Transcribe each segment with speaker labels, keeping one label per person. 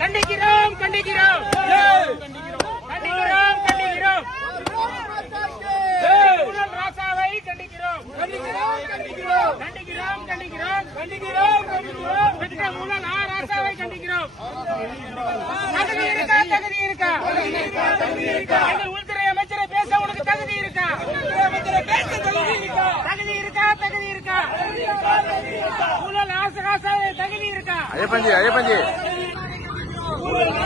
Speaker 1: கண்டிக்கிறோம் கண்டிக்கிறோம். கண்டிக்கிறோம் கண்டிக்கிறோம். ராசாவை கண்டிக்கிறோம். கண்டிக்கிறோம் கண்டிக்கிறோம். கண்டிக்கிறோம் கண்டிக்கிறோம். கண்டிக்கிறோம் கண்டிக்கிறோம். ஊழல் ஆ ராசாவை கண்டிக்கிறோம். தகுதி இருக்கா தகுதி இருக்கா? எங்கள் உள்துறை அமைச்சரை பேச உனக்கு தகுதி இருக்கா? தகுதி இருக்கா? தகுதி இருக்கா ஊழல் ஆச ராசாவை தகுதி இருக்கா?
Speaker 2: ஐயப்பன்ஜி ஐயப்பன்ஜி.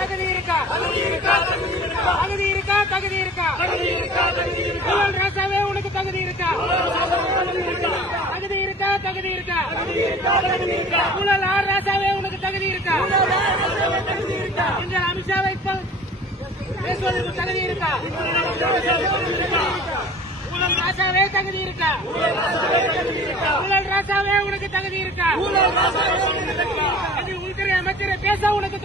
Speaker 1: இருக்கா தகுதி இருக்கா தகுதி இருக்கா தகுதி இருக்கா தகுதி இருக்கா ஊழல் ராசாவே உனக்கு தகுதி இருக்கா தகுதி இருக்கா தகுதி இருக்கா ஊழல் ஆர் ராசாவே உனக்கு தகுதி இருக்கா இந்த அமித்ஷாவை ப- பேசுவதற்கு தகுதி இருக்கா ஊழல் ராசாவே தகுதி இருக்கா ஊழல் ராசாவே உனக்கு தகுதி இருக்கா உள்துறை அமைச்சரை பேச உனக்கு